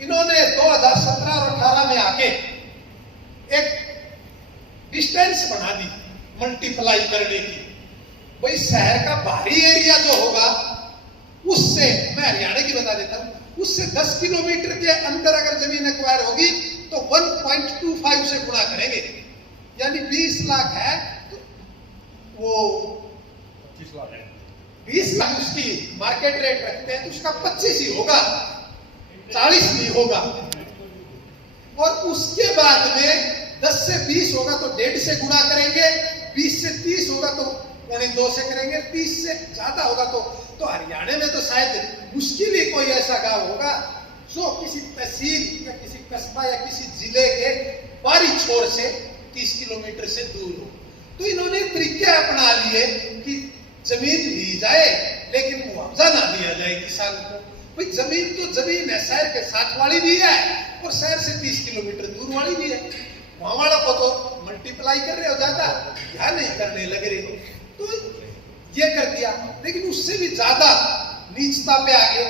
इन्होंने 2017 और 18 में आके एक डिस्टेंस बना दी मल्टीप्लाई करने की। भाई शहर का बाहरी एरिया जो होगा उससे, मैं हरियाणा की बता देता हूं, उससे 10 किलोमीटर के अंदर अगर जमीन एक्वायर होगी तो 1.25 से गुणा करेंगे, यानी 20 लाख है तो वो 25 लाख है, 20 लाख उसकी मार्केट रेट रखते हैं तो उसका 25 ही होगा, 40 नहीं होगा। और उसके बाद में 10 से 20 होगा तो 1.5 से गुणा करेंगे, 20 से 30 होगा तो 2 से करेंगे, 30 से ज्यादा होगा तो हरियाणा में तो शायद मुश्किल ही कोई ऐसा गांव होगा जो किसी तहसील या किसी कस्बा या किसी जिले के बाहरी छोर से 30 किलोमीटर से दूर हो। तो इन्होंने तरीके अपना लिए कि जमीन ली जाए लेकिन मुआवजा ना दिया जाए किसान को। भाई जमीन तो जमीन है, शहर के साथ वाली भी है और शहर से 30 किलोमीटर दूर वाली भी है। वहां वाला को तो मल्टीप्लाई कर रहे हो ज्यादा, या नहीं करने लग रहे हो, तो ये कर दिया। लेकिन उससे भी ज्यादा नीचता पे आ गए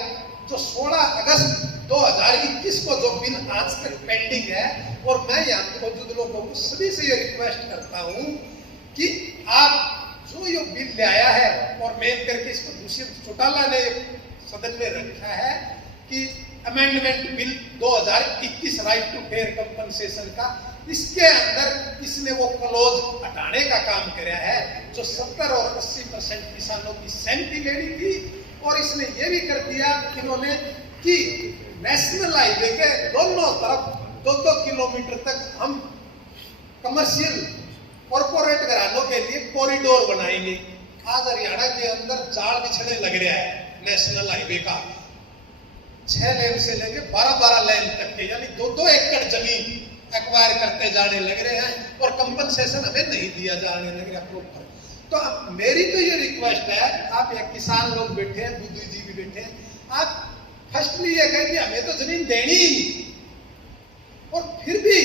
जो 16 अगस्त 2021 को जो बिल आज तक पेंडिंग है। और मैं यहाँ मौजूद लोगों को सभी से ये रिक्वेस्ट करता हूँ कि आप जो ये बिल ले आया है और मेल करके इसको दुष्यंत चौटाला ने सदन में रखा है कि amendment bill 2021 right to fair compensation का, इसके अंदर इसने वो क्लोज हटाने का काम किया है जो 70 और 80% किसानों की सहमति लेनी थी। और इसने ये भी कर दिया इन्होंने कि नेशनल हाईवे के दोनों तरफ 2-2 किलोमीटर तक हम कमर्शियल कॉर्पोरेट घरानों के लिए कॉरिडोर बनाएंगे। आज हरियाणा के अंदर जाल बिछने लग रहा है नेशनल हाईवे का, 6 लेन से लेके 12-12 लेन तक के, यानी 2-2 एकड़ जमीन एक्वायर करते जाने लग रहे हैं और कंपनसेशन हमें नहीं दिया जाने लग रहा प्रॉपर। तो अब मेरी तो ये रिक्वेस्ट है, आप ये किसान लोग बैठे हैं, बुद्धिजीवी भी बैठे हैं, आप फर्स्टली ये कहें कि हमें तो जमीन देनी ही नहीं, और फिर भी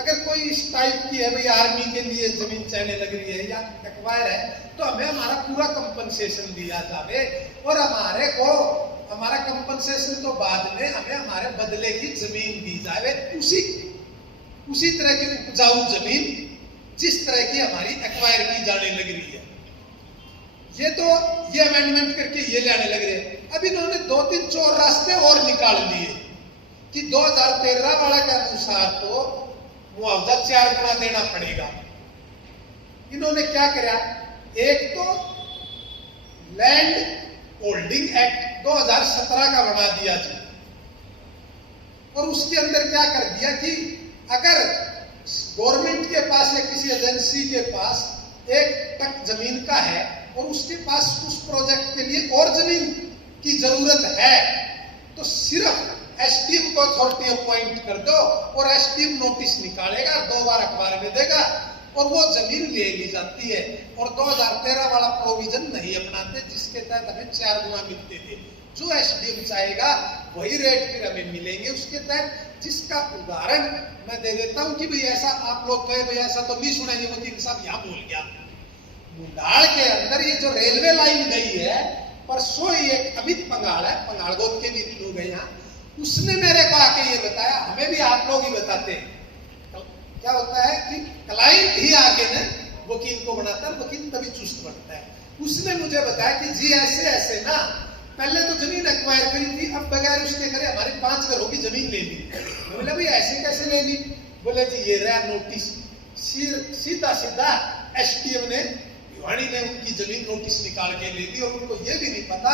अगर कोई इस टाइप की है भाई आर्मी के लिए जमीन चाहने लग रही है या एक्वायर है तो हमें हमारा पूरा कंपनसेशन दिया जाए। और हमारे को हमारा कंपनसेशन तो बाद में हमें हमारे बदले की जमीन दी जाए, उसी तरह की उपजाऊ जमीन जिस तरह की हमारी एक्वायर की जाने लग रही है। ये तो ये अमेंडमेंट करके ये लाने लग रहे हैं। अब इन्होंने 2-3 चोर रास्ते और निकाल लिए कि 2013 वाला के अनुसार तो मुआवजा 4 गुना देना पड़ेगा। इन्होंने क्या किया, एक तो लैंड होल्डिंग एक्ट 2017 का बना दिया जी, और उसके अंदर क्या कर दिया कि अगर गवर्नमेंट के पास या किसी एजेंसी के पास 1 टक जमीन का है और उसके पास उस प्रोजेक्ट के लिए और जमीन की जरूरत है तो सिर्फ एसडीएम को अथॉरिटी अपॉइंट कर दो और एसडीएम नोटिस निकालेगा, 2 बार अखबार में देगा और वो जमीन ले ली जाती है। और 2013 वाला प्रोविजन नहीं अपनाते जिसके तहत हमें 4 गुना मिलते थे। जो एसडीएम चाहेगा वही रेट फिर हमें मिलेंगे उसके तहत। जिसका उदाहरण मैं दे देता हूं कि भाई ऐसा आप लोग कहे भाई ऐसा तो नहीं सुना, ये वकील साहब यहाँ बोल गया। मुंडाल के अंदर ये जो रेलवे लाइन गई है, परसों ही एक अमित पंगाल है, पंगाल गोद के भी लोग हैं यहाँ, उसने मेरे को आके ये बताया, हमें भी आप लोग ही बताते हैं। क्या होता है कि क्लाइंट ही आके ना वकील को बनाता है, वकील तभी चुस्त बनता है। उसने मुझे बताया कि जी ऐसे ऐसे ना पहले तो जमीन एक्वायर करी थी, अब बगैर उसके करे हमारे 5 घरों की जमीन ले ली। बोले भाई ऐसे कैसे ले ली? बोले जी ये रहा नोटिस, सीधा सीधा एसडीएम ने भिवाड़ी ने उनकी जमीन नोटिस निकाल के ले ली और उनको ये भी नहीं पता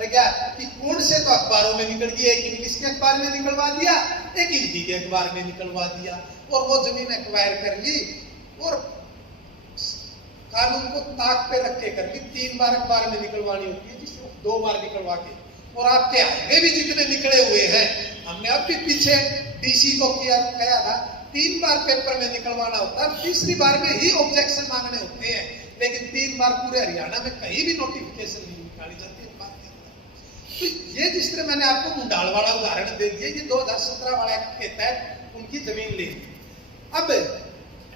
लगा कि कौन से तो अखबारों में निकल गई, एक इंग्लिश के अखबार में निकलवा दिया, एक हिंदी के अखबार में निकलवा दिया और वो जमीन एक्वायर कर ली और कानून को ताक पे रख के कर ली। 3 बार अखबार में निकलवानी होती है, जिसको 2 बार निकलवा के। और आपके हाईवे भी जितने निकले हुए हैं, हमने अब भी पीछे डीसी को कहा था 3 बार पेपर में निकलवाना होता है, 3री बार में ही ऑब्जेक्शन मांगने होते हैं, लेकिन 3 बार पूरे हरियाणा में कहीं भी नोटिफिकेशन नहीं निकाली जाती है। तो ये जिस तरह मैंने आपको मुंडाल वाला उदाहरण दे दिया, ये 2017 वाला के तहत उनकी जमीन ले ली। अब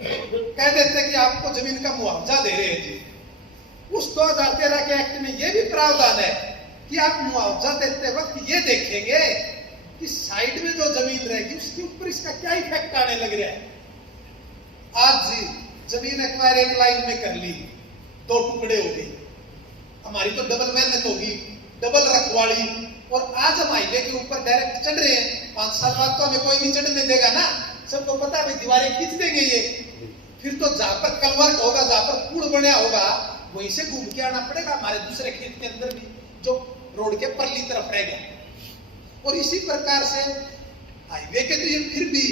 कह देते कि आपको जमीन का मुआवजा दे रहे हैं जी। उस 2013 के एक्ट में यह भी प्रावधान है कि आप मुआवजा देते वक्त ये देखेंगे कि साइड में जो जमीन रहेगी उसके ऊपर इसका क्या इफेक्ट आने लग रहा है। आज जी जमीन एक्वायर एक लाइन में कर ली, 2 टुकड़े हो गए, हमारी तो डबल मेहनत होगी, डबल रखवाली, और आज हम हाईवे के ऊपर डायरेक्ट चढ़ रहे हैं। 5 साल बाद तो हमें कोई नहीं चढ़ने देगा ना, सबको पता है दीवारें खींच देंगे ये। फिर तो जहां पर कलवर्ट होगा, जहां पर पुल बना होगा, वहीं से घूम के आना पड़ेगा हमारे दूसरे खेत के अंदर भी, जो रोड के परली तरफ रह गया। और इसी प्रकार से हाईवे के तो ये फिर भी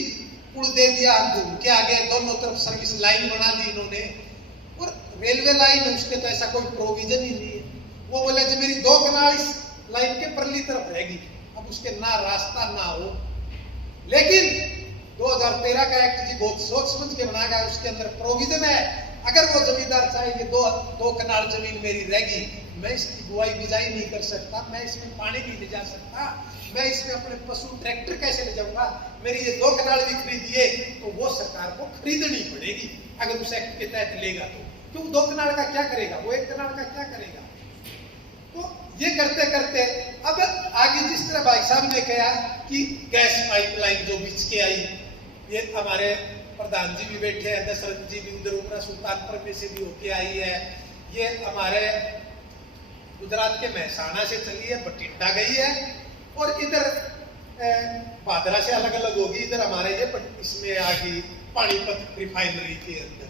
पुल दे दिया, घूम के आ गए, दोनों तरफ सर्विस लाइन बना दी इन्होंने। और रेलवे लाइन है उसके तो ऐसा कोई प्रोविजन ही नहीं है। वो बोले जी मेरी 2 कनाल इस लाइन के परली तरफ रहेगी, अब उसके ना रास्ता ना हो। लेकिन 2013 का एक्ट जी बहुत सोच समझ के बनाया गया, उसके अंदर प्रोविजन है, अगर वो जमींदार चाहे कि 2 कनाल जमीन मेरी रहेगी, मैं इसकी बुआई बिजाई नहीं कर सकता, मैं इसमें पानी नहीं ले जा सकता, मैं इसमें अपने पशु ट्रैक्टर कैसे ले जाऊंगा, मेरी ये 2 कनाल भी खरीदिए, तो वो सरकार को खरीदनी पड़ेगी अगर उस एक्ट के तहत लेगा तो। क्यों 2 कनाल का क्या करेगा वो, 1 कनाल का क्या करेगा। तो ये करते करते अब आगे जिस तरह भाई साहब ने कहा कि गैस पाइपलाइन जो बीच के आई, ये हमारे प्रधान जी भी बैठे हैं, दशरथ जी भी उधर उपरा सुल्तानपुर में से भी होके आई है, ये हमारे गुजरात के महसाना से चली है, बठिंडा गई है, और इधर भादरा से अलग अलग होगी, इधर हमारे ये इसमें आ गई पानीपत रिफाइनरी के अंदर।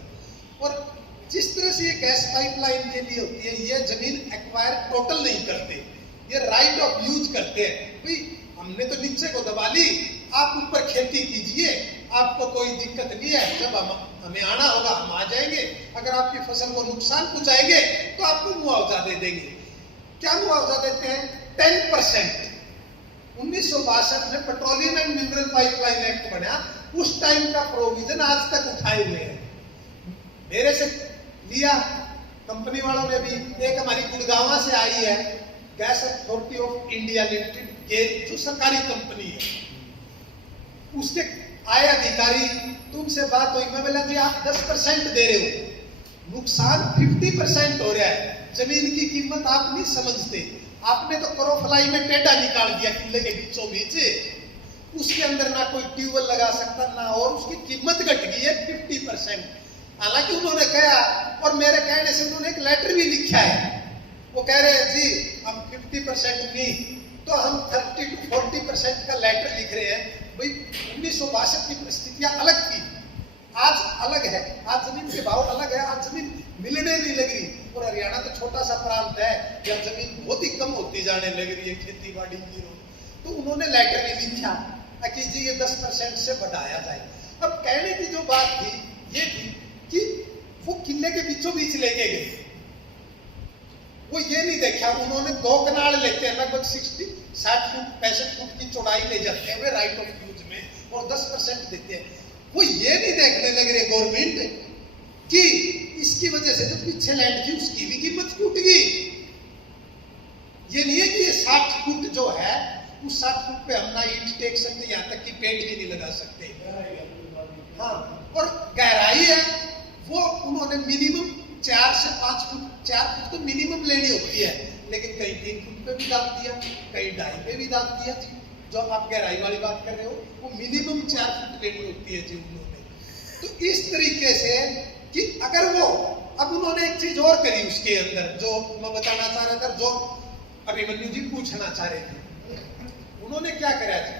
और जिस तरह से ये गैस पाइपलाइन के लिए होती है, ये जमीन एक्वायर टोटल नहीं करते, ये राइट ऑफ यूज करते हैं। भाई हमने तो नीचे को दबा ली, आप ऊपर खेती कीजिए, आपको कोई दिक्कत नहीं है, जब हमें आना होगा हम आ जाएंगे, अगर आपकी फसल को नुकसान पहुंचाएंगे तो आपको मुआवजा दे देंगे। क्या मुआवजा देते हैं? 10%। 1962 में petroleum and mineral pipeline act बना, उस टाइम का प्रोविजन आज तक उठाए हुए हैं। मेरे से लिया कंपनी वालों ने भी, एक हमारी गुड़गांव से आई है gas authority of India limited, जो सरकारी कंपनी है, उसके आए अधिकारी, तुमसे बात हुई, मैं बोला जी आप 10% दे रहे हो, नुकसान 50% हो रहा है, जमीन की कीमत आप नहीं समझते, आपने तो करोफलाई में टेढ़ा निकाल दिया किले के बीचों बीच, उसके अंदर ना कोई ट्यूबवेल लगा सकता ना, और उसकी कीमत घट गई है 50%। हालांकि उन्होंने कहा, और मेरे कहने से उन्होंने एक लेटर भी लिखा है, वो कह रहे हैं जी हम 50% नहीं तो हम 30 to 40% का लेटर लिख रहे हैं। भाई 1962 की परिस्थितियां अलग थी, आज अलग है, आज जमीन के भाव अलग है, आज जमीन मिलने नहीं लग रही। और हरियाणा तो छोटा सा प्रांत है जब जमीन बहुत ही कम होती जाने लग रही है खेती बाड़ी की। तो उन्होंने लेटर भी लिखा कि जी ये 10% से बढ़ाया जाए। अब कहने की जो बात थी ये थी कि वो किले के बीचों बीच लेके गए, वो ये नहीं देखा, उन्होंने 2 कनाल लेते हैं, लगभग 60 फुट 65 फुट की चौड़ाई ले जाते हैं वे राइट ऑफ यूज में, और 10% देते हैं। वो ये नहीं देखने लग रहे गवर्नमेंट कि इसकी वजह से जो पीछे लैंड थी उसकी भी कीमत टूट गई। ये नहीं है कि ये 60 फुट जो है उस 60 फुट पे हम ना ईंट टेक सकते, यहाँ तक कि पेंट भी नहीं लगा सकते। हाँ, और गहराई है वो उन्होंने मिनिमम 4 से 5 फुट, 4 फुट तो मिनिमम लेनी होती है, लेकिन कहीं 3 फुट पे भी दाब दिया, कहीं 2.5 पे भी दाब दिया जी। जो आप गहराई वाली बात कर रहे हो वो मिनिमम 4 फुट लेनी होती है जी उन्होंने। तो इस तरीके से कि अगर वो, अब उन्होंने एक चीज और करी उसके अंदर, जो मैं बताना चाह रहा था, जो अभिमन्यु जी पूछना चाह रहे थे, उन्होंने क्या करा जी,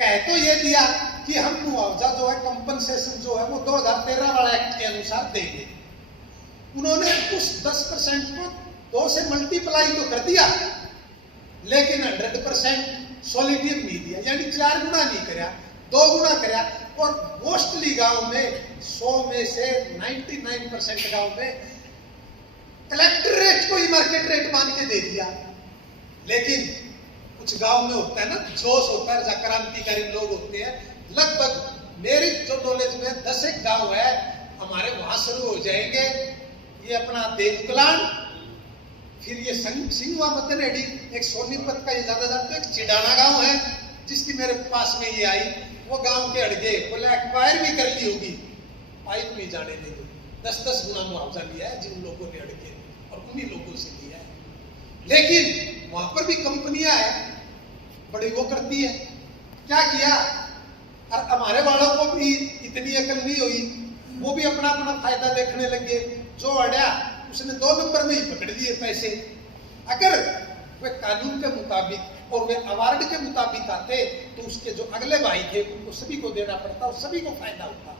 कह तो ये दिया कि हम मुआवजा जो है, कंपनसेशन जो है वो 2013 वाला एक्ट के अनुसार देंगे। उन्होंने उस 10% को 2 से मल्टीप्लाई तो कर दिया, लेकिन 100% सॉलिडियम नहीं दिया, यानी 4 गुना नहीं कराया, 2 गुना कराया। और मोस्टली गांव में 100 में से 99% गांव में कलेक्टर रेट को ही मार्केट रेट मान के दे दिया। लेकिन कुछ गांव में होता है ना, जोश होता है, क्रांतिकारी लोग होते हैं, लगभग मेरी जो नॉलेज में 10 एक गांव है हमारे, वहां शुरू हो जाएंगे ये अपना देवकलान, फिर ये सिंगवा मदनेडी, एक सोनीपत का ये ज्यादा जानते हैं, एक चिड़ाना गांव है जिसकी मेरे पास में ये आई, वो गांव के अड़गे बोले एक्वायर भी कर ली होगी, पाइप नहीं जाने देंगे, 10-10 गुना मुआवजा लिया है जिन लोगों ने अड़गे, और उन्हीं लोगों से लिया है। लेकिन वहां पर भी कंपनियां है, बड़ी वो करती है। क्या किया, और हमारे वालों को भी इतनी अकल नहीं हुई, वो भी अपना अपना फायदा देखने लगे। जो अड़ा उसने 2 नंबर में ही पकड़ लिए पैसे। अगर वे कानून के मुताबिक और वे अवार्ड के मुताबिक आते तो उसके जो अगले भाई थे उनको सभी को देना पड़ता और सभी को फायदा होता।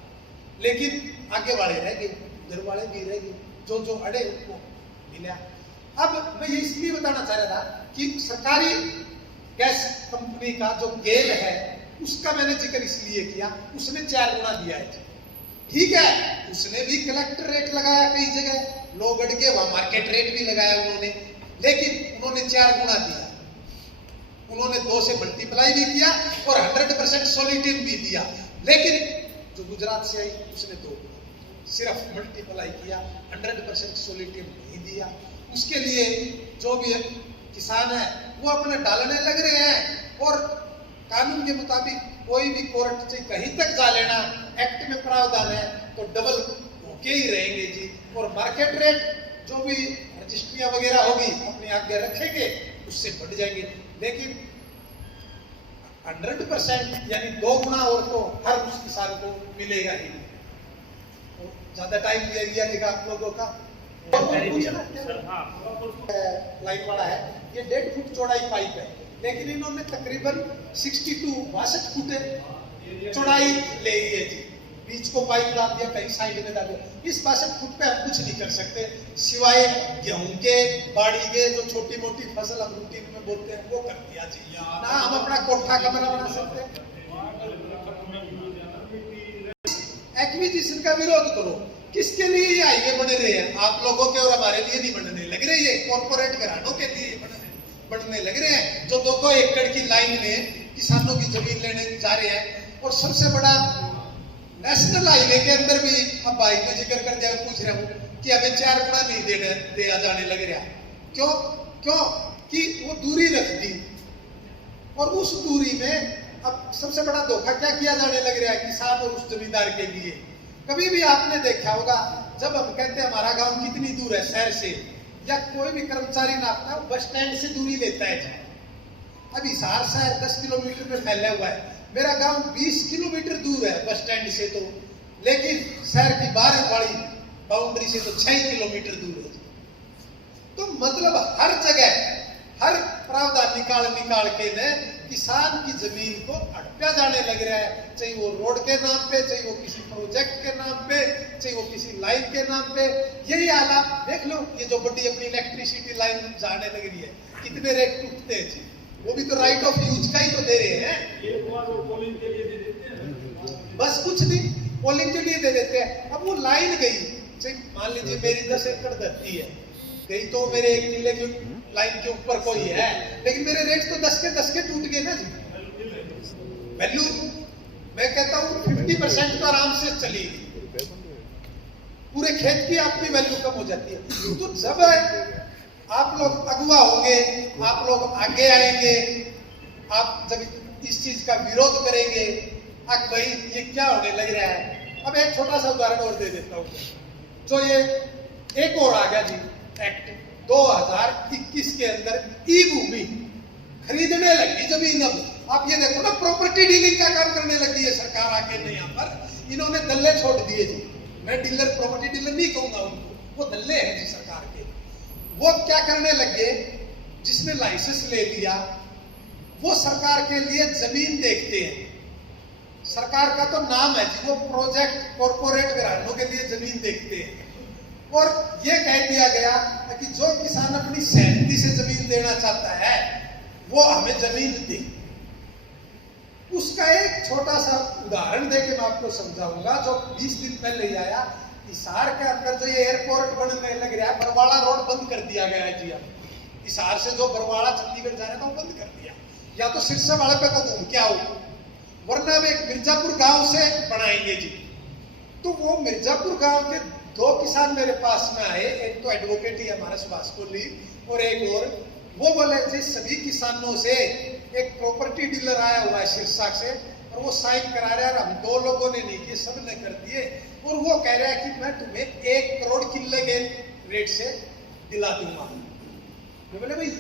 लेकिन आगे वाले रह गए, उधर वाले भी रह गए, जो जो अड़े उनको मिला। अब मैं ये इसलिए बताना चाह रहा था कि सरकारी गैस कंपनी का जो गेल है उसका मैंने जिक्र इसलिए किया, उसने 4 गुना दिया है। ठीक है, उसने भी कलेक्टर रेट लगाया कई जगह, लोग अड़ के वहां मार्केट रेट भी लगाया उन्होंने, लेकिन उन्होंने 4 गुना दिया। उन्होंने 2 से मल्टीप्लाई भी किया और 100% सोलिडियम भी दिया। लेकिन जो गुजरात से आई उसने 2 गुना सिर्फ मल्टीप्लाई किया, 100% सोलिडियम नहीं दिया। उसके लिए जो भी किसान है वो अपने डालने लग रहे हैं और कानून के मुताबिक कोई भी कोर्ट से कहीं तक जा लेना, एक्ट में प्रावधान है तो डबल होके ही रहेंगे जी। और मार्केट रेट जो भी रजिस्ट्रियां वगैरह होगी अपने आगे रखेंगे, उससे बढ़ जाएंगे। लेकिन 100% यानी 2 गुना और तो हर उस किसान को मिलेगा ही। तो ज्यादा टाइम ले लिया लेगा आप लोगों का। लाइन वाला है, ये 1.5 फुट चौड़ाई पाइप है, लेकिन इन्होंने तकरीबन 62 फुट चौड़ाई ले ली है जी। बीच को पाइप डाल दिया, कहीं साइड में डाल दिया। इस 62 फुट पे हम कुछ नहीं कर सकते सिवाय गेहूं के, बाड़ी के जो छोटी मोटी फसल हम रूटीन में बोलते हैं वो कर दिया जी। ना हम अपना कोठा कमरा बना सकते। एक्विजिशन का विरोध करो। किसके लिए ये हाईवे बन रहे हैं? आप लोगों के और हमारे लिए नहीं बनने लग रहे, ये कॉर्पोरेट घरानों के लिए बनने लग रहे हैं, जो 2-2 एकड़ की लाइन में किसानों की जमीन लेने जा रहे हैं। और सबसे बड़ा नेशनल हाईवे के अंदर भी अब भाई को जिक्र कर दिया, पूछ रहा हूँ कि हमें 4 गुना नहीं दिया जाने लग रहा। क्यों? कि वो दूरी रख दी और उस दूरी में अब सबसे बड़ा धोखा क्या किया जाने लग रहा है किसान और उस जमींदार के लिए। कभी भी आपने देखा होगा जब हम कहते हैं हमारा गांव कितनी दूर है शहर से, या कोई भी कर्मचारी नापता है बस स्टैंड से दूरी लेता है। अब हिसार शहर 10 किलोमीटर में फैला हुआ है, मेरा गांव 20 किलोमीटर दूर है बस स्टैंड से, तो लेकिन शहर की बाहर वाली बाउंड्री से तो 6 किलोमीटर दूर है। तो मतलब हर जगह हर प्रावधान निकाल के ने किसान की जमीन को हड़पा जाने लग रहा है, चाहे वो रोड के नाम पे, चाहे वो किसी प्रोजेक्ट के नाम पे, चाहे वो किसी लाइन के नाम पे। यही हालात देख लो, ये जो बड़ी अपनी इलेक्ट्रिसिटी लाइन जाने लग रही है, कितने रेट टूटते हैं जी। वो भी तो राइट ऑफ यूज का ही तो दे रहे हैं, बस कुछ नहीं पोलिंग के लिए दे देते हैं। अब वो लाइन गई, मान लीजिए मेरी 10 एकड़ धरती है, गई तो मेरे 1 किले की लाइन के ऊपर कोई है, लेकिन मेरे रेट तो 10 के टूट गए ना जी। वैल्यू मैं कहता हूँ 50% तो आराम से चली, पूरे खेत की आपकी वैल्यू कम हो जाती है। तो जब आप लोग अगुआ होंगे, आप लोग आगे आएंगे, आप जब इस चीज का विरोध करेंगे, अब भाई ये क्या होने लग रहा है। अब एक छोटा सा उदाहरण और दे देता हूँ, जो ये एक और आ गया जी एक्ट 2021 के अंदर ई भूमि खरीदने लगी जमीन। अब आप ये देखो ना, प्रॉपर्टी डीलिंग का काम करने लगी है सरकार आके ने यहाँ पर। इन्होंने दल्ले छोड़ दिए जी, मैं डीलर प्रॉपर्टी डीलर नहीं कहूंगा उनको, वो दल्ले हैं जी सरकार के। वो क्या करने लगे, जिसने लाइसेंस ले लिया वो सरकार के लिए जमीन देखते हैं। सरकार का तो नाम है जी, वो प्रोजेक्ट कॉर्पोरेट घरानों के लिए जमीन देखते हैं। और ये कह दिया गया कि जो किसान अपनी सहमति से जमीन देना चाहता है वो हमें जमीन दे। उसका एक छोटा सा उदाहरण देके मैं आपको समझाऊंगा, जो 20 दिन पहले ही आया। हिसार के अंदर जो ये एयरपोर्ट बनने लग रहा है, बरवाड़ा रोड बंद कर दिया गया है जी। अब हिसार से जो बरवाड़ा चंडीगढ़ जा रहा था वो बंद कर दिया, या तो सिरसा वाले पे को घूम के आओ, वरना वे मिर्जापुर गांव से बनाएंगे जी। तो वो मिर्जापुर गांव के 2 किसान मेरे पास में आए, एक तो एडवोकेट ही हमारा सुभाष कोहली और एक और। वो बोले जी सभी किसानों से एक प्रॉपर्टी डीलर आया हुआ है सिरसा से, और वो साइन करा रहा है, हम 2 लोगों ने नहीं किए, सब ने कर दिए। और वो कह रहा है कि मैं तुम्हें 1 करोड़ किले के रेट से दिला दूंगा। मैं बोले भाई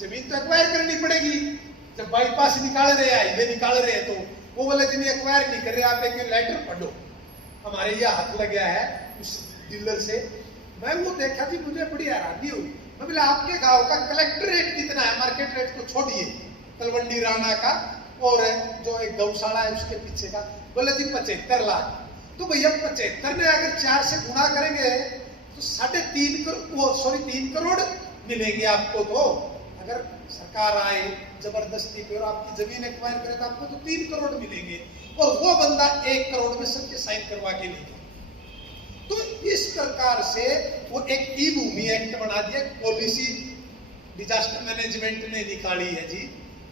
जमीन तो एक्वायर करनी पड़ेगी, जब बाईपास निकाल रहे हैं, हाईवे निकाल रहे हैं, तो वो बोले जिन्हें एक्वायर नहीं कर रहे, आप एक लेटर पढ़ो। हमारे यहाँ हाथ लग गया है उस डीलर से। मैं वो देखा जी, मुझे बड़ी हैरानी हुई। मैं बोले आपके गांव का कलेक्टर रेट कितना है? मार्केट रेट को छोड़िए, तलवंडी राणा का और जो एक गौशाला है उसके पीछे का। बोले जी 75 लाख। तो भैया 75 में अगर 4 से गुणा करेंगे तो 3 करोड़ मिलेंगे आपको। तो अगर सरकार आए जबरदस्ती पे और आपकी जमीन एक्वायर करे तो आपको तो 3 करोड़ मिलेंगे, और वो बंदा 1 करोड़ में सबके साइन करवा के ले जाए। तो इस प्रकार से वो एक ई भूमि एक्ट बना दिया, पॉलिसी डिजास्टर मैनेजमेंट ने निकाली है जी।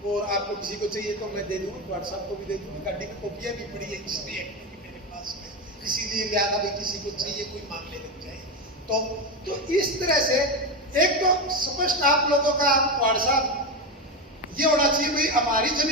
और आपको किसी को चाहिए तो मैं दे दूंगा, व्हाट्सएप को भी दे दूंगा, गाड़ी में कॉपियां भी पड़ी है इसमें एक्ट की मेरे पास में, इसीलिए लिया था भाई किसी को चाहिए कोई मामले लग जाए तो इस तरह से एक तो स्पष्ट आप लोगों का व्हाट्सएप ये होना चाहिए भाई हमारी जमीन